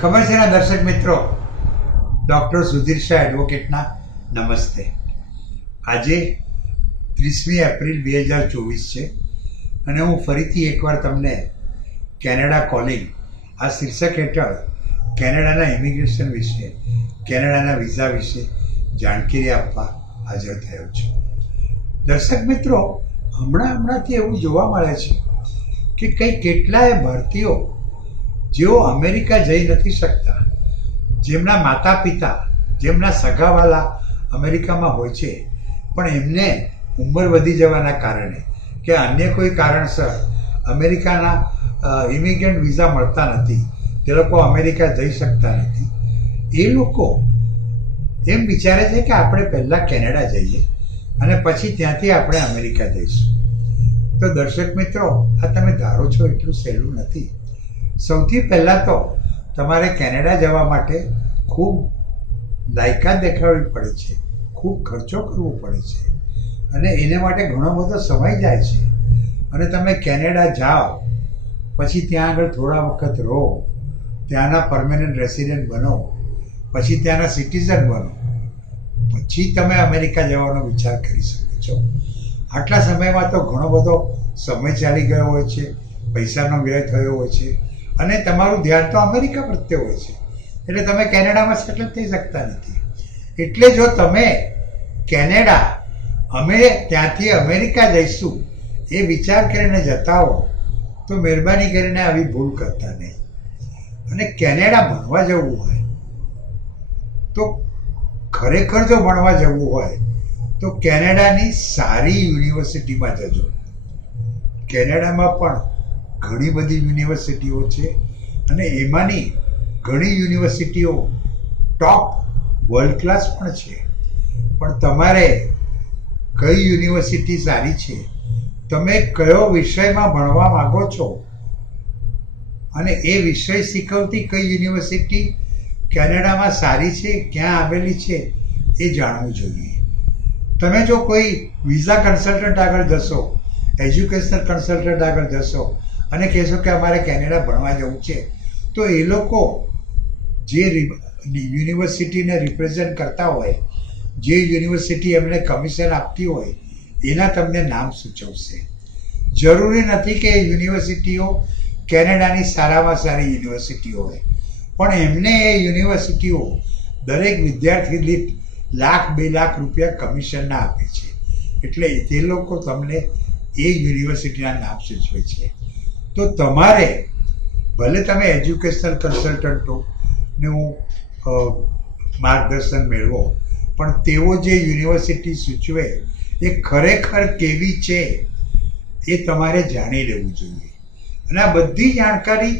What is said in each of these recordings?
ખબર છે ને દર્શક મિત્રો, ડૉક્ટર સુધીર શાહ એડવોકેટના નમસ્તે. આજે 30મી એપ્રિલ 2024 છે અને હું ફરીથી એકવાર તમને કેનેડા કોલિંગ આ શીર્ષક હેઠળ કેનેડાના ઇમિગ્રેશન વિશે, કેનેડાના વિઝા વિશે જાણકારી આપવા હાજર થયો છું. દર્શક મિત્રો, હમણાંથી એવું જોવા મળે છે કે કેટલાય ભારતીયો જેઓ અમેરિકા જઈ નથી શકતા, જેમના માતા પિતા, જેમના સગાવાલા અમેરિકામાં હોય છે, પણ એમને ઉંમર વધી જવાના કારણે કે અન્ય કોઈ કારણસર અમેરિકાના ઇમિગ્રન્ટ વિઝા મળતા નથી, તે લોકો અમેરિકા જઈ શકતા નથી. એ લોકો એમ વિચારે છે કે આપણે પહેલાં કેનેડા જઈએ અને પછી ત્યાંથી આપણે અમેરિકા જઈશું. તો દર્શક મિત્રો, આ તમે ધારો છો એટલું સહેલું નથી. સૌથી પહેલાં તો તમારે કેનેડા જવા માટે ખૂબ લાયકાત દેખાડવી પડે છે, ખૂબ ખર્ચો કરવો પડે છે અને એને માટે ઘણો બધો સમય જાય છે. અને તમે કેનેડા જાઓ, પછી ત્યાં આગળ થોડા વખત રહો, ત્યાંના પરમેનન્ટ રેસિડેન્ટ બનો, પછી ત્યાંના સિટીઝન બનો, પછી તમે અમેરિકા જવાનો વિચાર કરી શકો છો. આટલા સમયમાં તો ઘણો બધો સમય ચાલી ગયો હોય છે, પૈસાનો વ્યય થયો હોય છે અને તમારું ધ્યાન તો અમેરિકા પ્રત્યે હોય છે, એટલે તમે કેનેડામાં સેટલ થઈ શકતા નથી. એટલે જો તમે કેનેડા અમે ત્યાંથી અમેરિકા જઈશું એ વિચાર કરીને જતા હો તો મહેરબાની કરીને આવી ભૂલ કરતા નહીં. અને કેનેડા ભણવા જવું હોય તો ખરેખર જો ભણવા જવું હોય તો કેનેડાની સારી યુનિવર્સિટીમાં જજો. કેનેડામાં પણ ઘણી બધી યુનિવર્સિટીઓ છે અને એમાંની ઘણી યુનિવર્સિટીઓ ટોપ વર્લ્ડ ક્લાસ પણ છે. પણ તમારે કઈ યુનિવર્સિટી સારી છે, તમે કયો વિષયમાં ભણવા માગો છો અને એ વિષય શીખવતી કઈ યુનિવર્સિટી કેનેડામાં સારી છે, ક્યાં આવેલી છે, એ જાણવું જોઈએ. તમે જો કોઈ વિઝા કન્સલ્ટન્ટ આગળ જશો, એજ્યુકેશનલ કન્સલ્ટન્ટ આગળ જશો અને કહેશો કે અમારે કેનેડા ભણવા જવું છે, તો એ લોકો જે યુનિવર્સિટીને રિપ્રેઝેન્ટ કરતા હોય, જે યુનિવર્સિટી એમને કમિશન આપતી હોય, એના તમને નામ સૂચવશે. જરૂરી નથી કે યુનિવર્સિટીઓ કેનેડાની સારામાં સારી યુનિવર્સિટીઓ હોય, પણ એમને એ યુનિવર્સિટીઓ દરેક વિદ્યાર્થી દીઠ ₹1,00,000-2 લાખ રૂપિયા કમિશનના આપે છે. એટલે તે લોકો તમને એ યુનિવર્સિટીના નામ સૂચવે છે. તો તમારે ભલે તમે એજ્યુકેશનલ કન્સલ્ટન્ટોનું માર્ગદર્શન મેળવો, પણ તેઓ જે યુનિવર્સિટી સૂચવે એ ખરેખર કેવી છે એ તમારે જાણી લેવું જોઈએ. અને આ બધી જાણકારી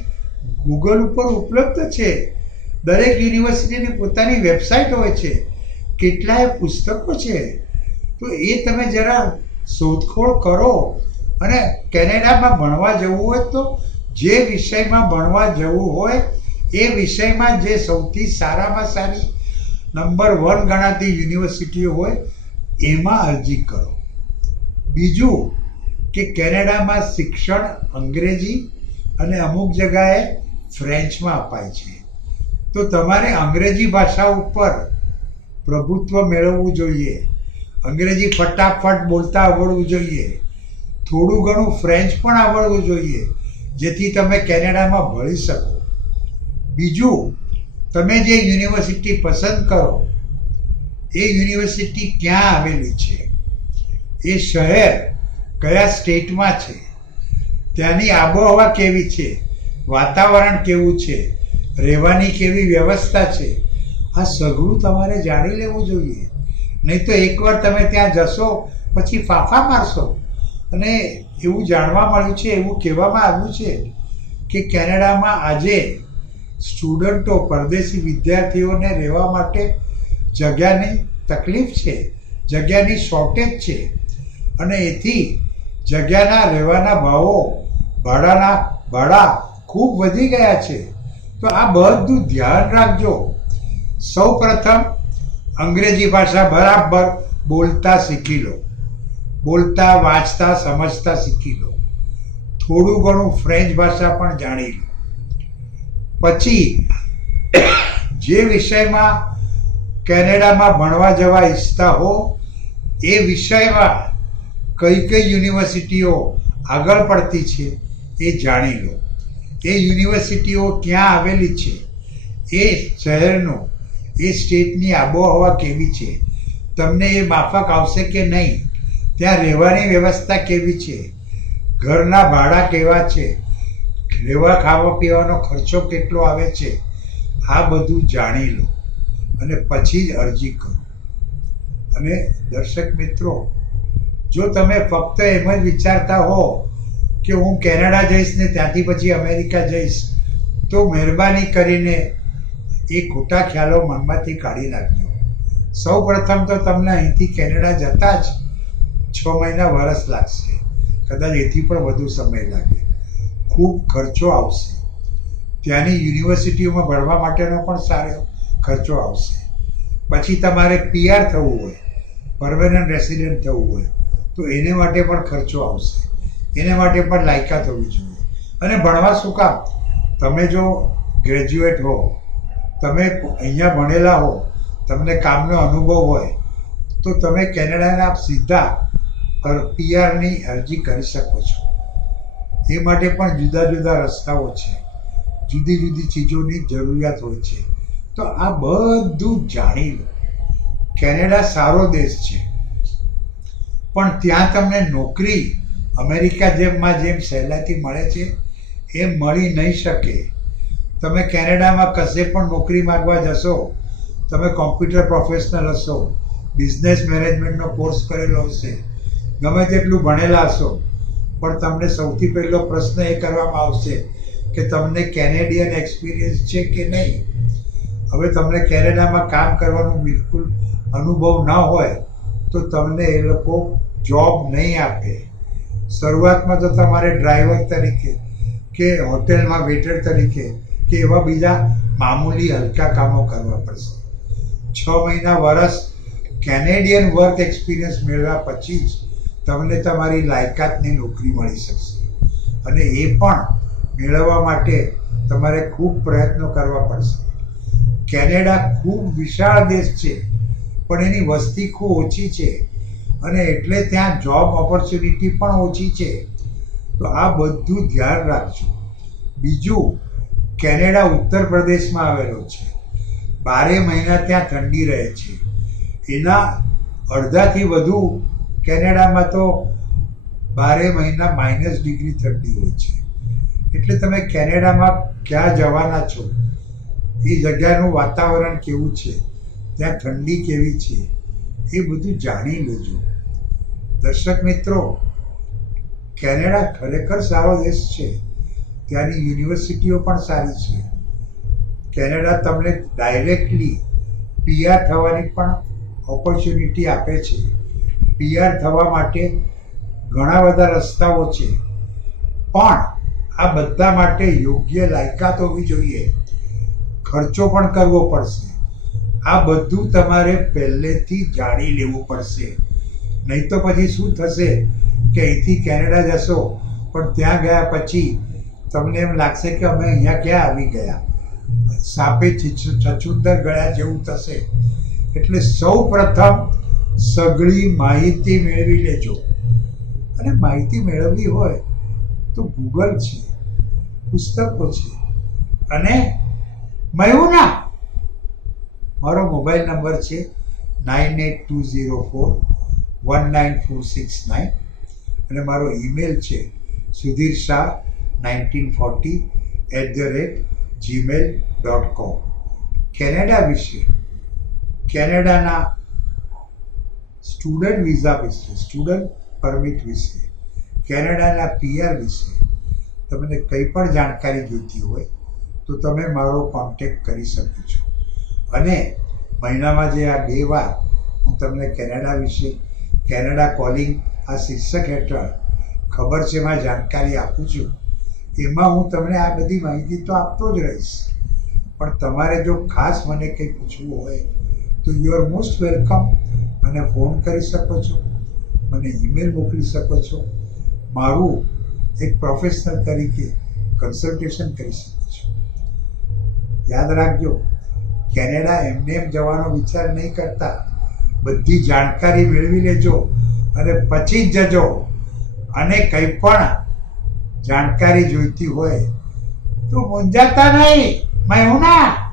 ગૂગલ ઉપર ઉપલબ્ધ છે. દરેક યુનિવર્સિટીની પોતાની વેબસાઇટ હોય છે, કેટલાય પુસ્તકો છે. તો એ તમે જરા શોધખોળ કરો અને કેનેડામાં ભણવા જવું હોય તો જે વિષયમાં ભણવા જવું હોય એ વિષયમાં જે સૌથી સારામાં સારી નંબર 1 ગણાતી યુનિવર્સિટીઓ હોય એમાં અરજી કરો. બીજું કે કેનેડામાં શિક્ષણ અંગ્રેજી અને અમુક જગાએ ફ્રેન્ચમાં અપાય છે, તો તમારે અંગ્રેજી ભાષા ઉપર પ્રભુત્વ મેળવવું જોઈએ. અંગ્રેજી ફટાફટ બોલતા આવડવું જોઈએ. થોડું ઘણું ફ્રેન્ચ પણ આવડવું જોઈએ, જેથી તમે કેનેડામાં ભળી શકો. બીજું, તમે જે યુનિવર્સિટી પસંદ કરો એ યુનિવર્સિટી ક્યાં આવેલી છે, એ શહેર કયા સ્ટેટમાં છે, ત્યાંની આબોહવા કેવી છે, વાતાવરણ કેવું છે, રહેવાની કેવી વ્યવસ્થા છે, આ સઘળું તમારે જાણી લેવું જોઈએ. નહીં તો એકવાર તમે ત્યાં જશો પછી ફાંફા મારશો. અને એવું જાણવા મળ્યું છે, એવું કહેવામાં આવ્યું છે કે કેનેડામાં આજે સ્ટુડન્ટો, પરદેશી વિદ્યાર્થીઓને રહેવા માટે જગ્યાની તકલીફ છે, જગ્યાની શોર્ટેજ છે અને એથી જગ્યાના રહેવાના ભાવો, ભાડા ખૂબ વધી ગયા છે. તો આ બધું ધ્યાન રાખજો. સૌ પ્રથમ અંગ્રેજી ભાષા બરાબર બોલતા શીખી લો, બોલતા, વાંચતા, સમજતા શીખી લો. થોડું ઘણું ફ્રેન્ચ ભાષા પણ જાણી લો. પછી જે વિષયમાં કેનેડામાં ભણવા જવા ઈચ્છતા હો એ વિષયમાં કઈ કઈ યુનિવર્સિટીઓ આગળ પડતી છે એ જાણી લો. એ યુનિવર્સિટીઓ ક્યાં આવેલી છે, એ શહેરનો, એ સ્ટેટની આબોહવા કેવી છે, તમને એ માફક આવશે કે નહીં, ત્યાં રહેવાની વ્યવસ્થા કેવી છે, ઘરના ભાડા કેવા છે, રહેવા ખાવા પીવાનો ખર્ચો કેટલો આવે છે, આ બધું જાણી લો અને પછી જ અરજી કરો. અને દર્શક મિત્રો, જો તમે ફક્ત એમ જ વિચારતા હો કે હું કેનેડા જઈશ ને ત્યાંથી પછી અમેરિકા જઈશ, તો મહેરબાની કરીને એ ખોટા ખ્યાલો મનમાંથી કાઢી નાખજો. સૌ પ્રથમ તો તમને અહીંથી કેનેડા જતા જ 6 મહિના વરસ લાગશે, કદાચ એથી પણ વધુ સમય લાગે, ખૂબ ખર્ચો આવશે. ત્યાંની યુનિવર્સિટીઓમાં ભણવા માટેનો પણ સારો ખર્ચો આવશે. પછી તમારે PR થવું હોય, પરમેનન્ટ રેસિડેન્ટ થવું હોય, તો એને માટે પણ ખર્ચો આવશે. એને માટે પણ લાયકાત હોવી જોઈએ. અને ભણવા શું કામ, તમે જો ગ્રેજ્યુએટ હો, તમે અહીંયા ભણેલા હો, તમને કામનો અનુભવ હોય, તો તમે કેનેડાના સીધા PRની અરજી કરી શકો છો. એ માટે પણ જુદા જુદા રસ્તાઓ છે, જુદી જુદી ચીજોની જરૂરિયાત હોય છે. તો આ બધું જાણી લો. કેનેડા સારો દેશ છે, પણ ત્યાં તમને નોકરી અમેરિકા જેમ સહેલાઈથી મળે છે એ મળી નહીં શકે. તમે કેનેડામાં કશે પણ નોકરી માગવા જશો, તમે કોમ્પ્યુટર પ્રોફેશનલ હશો, બિઝનેસ મેનેજમેન્ટનો કોર્સ કરેલો હશે, ગમે તેટલું ભણેલા હશો, પણ તમને સૌથી પહેલો પ્રશ્ન એ કરવામાં આવશે કે તમને કેનેડિયન એક્સપિરિયન્સ છે કે નહીં. હવે તમને કેનેડામાં કામ કરવાનું બિલકુલ અનુભવ ન હોય તો તમને એ લોકો જોબ નહીં આપે. શરૂઆતમાં તો તમારે ડ્રાઈવર તરીકે કે હોટેલમાં વેટર તરીકે કે એવા બીજા મામૂલી હલકા કામો કરવા પડશે. 6 મહિના વરસ કેનેડિયન વર્ક એક્સપિરિયન્સ મેળવ્યા પછી જ તમને તમારી લાયકાતની નોકરી મળી શકશે. અને એ પણ મેળવવા માટે તમારે ખૂબ પ્રયત્નો કરવા પડશે. કેનેડા ખૂબ વિશાળ દેશ છે, પણ એની વસ્તી ખૂબ ઓછી છે, અને એટલે ત્યાં જોબ ઓપોર્ચ્યુનિટી પણ ઓછી છે. તો આ બધું ધ્યાન રાખજો. બીજું, કેનેડા ઉત્તર પ્રદેશમાં આવેલો છે, 12 મહિના ત્યાં ઠંડી રહે છે. એના અડધાથી વધુ કેનેડામાં તો 12 મહિના -ડિગ્રી ઠંડી હોય છે. એટલે તમે કેનેડામાં ક્યાં જવાના છો, એ જગ્યાનું વાતાવરણ કેવું છે, ત્યાં ઠંડી કેવી છે, એ બધું જાણી લેજો. દર્શક મિત્રો, કેનેડા ખરેખર સારો દેશ છે. ત્યાંની યુનિવર્સિટીઓ પણ સારી છે. કેનેડા તમને ડાયરેક્ટલી PR થવાની પણ ઓપોર્ચ્યુનિટી આપે છે. PR થવા માટે ઘણા બધા રસ્તાઓ છે, પણ આ બધા માટે યોગ્ય લાયકાત હોવી જોઈએ, ખર્ચો પણ કરવો પડશે. આ બધું તમારે પહેલેથી જાણી લેવું પડશે. નહીં તો પછી શું થશે કે અહીંથી કેનેડા જશો, પણ ત્યાં ગયા પછી તમને એમ લાગશે કે અમે અહીંયા ક્યાં આવી ગયા, સાપે છછુંદર ગળ્યા જેવું થશે. એટલે સૌ પ્રથમ સઘળી માહિતી મેળવી લેજો. અને માહિતી મેળવવી હોય તો ગૂગલ છે, પુસ્તકો છે, અને મયુના મારો મોબાઈલ નંબર છે 9820419469 અને મારો ઈમેલ છે sudhirshah1940@gmail.com. કેનેડા વિશે, કેનેડાના સ્ટુડન્ટ વિઝા વિશે, સ્ટુડન્ટ પરમિટ વિશે, કેનેડાના PR વિશે તમને કંઈ પણ જાણકારી જોઈતી હોય તો તમે મારો કોન્ટેક્ટ કરી શકો છો. અને મહિનામાં જે આ 2 વાર હું તમને કેનેડા વિશે, કેનેડા કોલિંગ આ શીર્ષક હેઠળ ખબર છે એમાં જાણકારી આપું છું. એમાં હું તમને આ બધી માહિતી તો આપતો જ રહીશ, પણ તમારે જો ખાસ મને કંઈ પૂછવું હોય તો યુ આર મોસ્ટ વેલકમ. મને ફોન કરી શકો છો, મને ઈમેલ મોકલી શકો છો, મારું એક પ્રોફેશનલ તરીકે કન્સલ્ટેશન કરી શકો છો. યાદ રાખજો, કેનેડા એમને એમ જવાનો વિચાર નહીં કરતા, બધી જાણકારી મેળવી લેજો અને પછી જ જજો. અને કંઈ પણ જાણકારી જોઈતી હોય તો મૂંઝાતા નહીં. મેં હું ના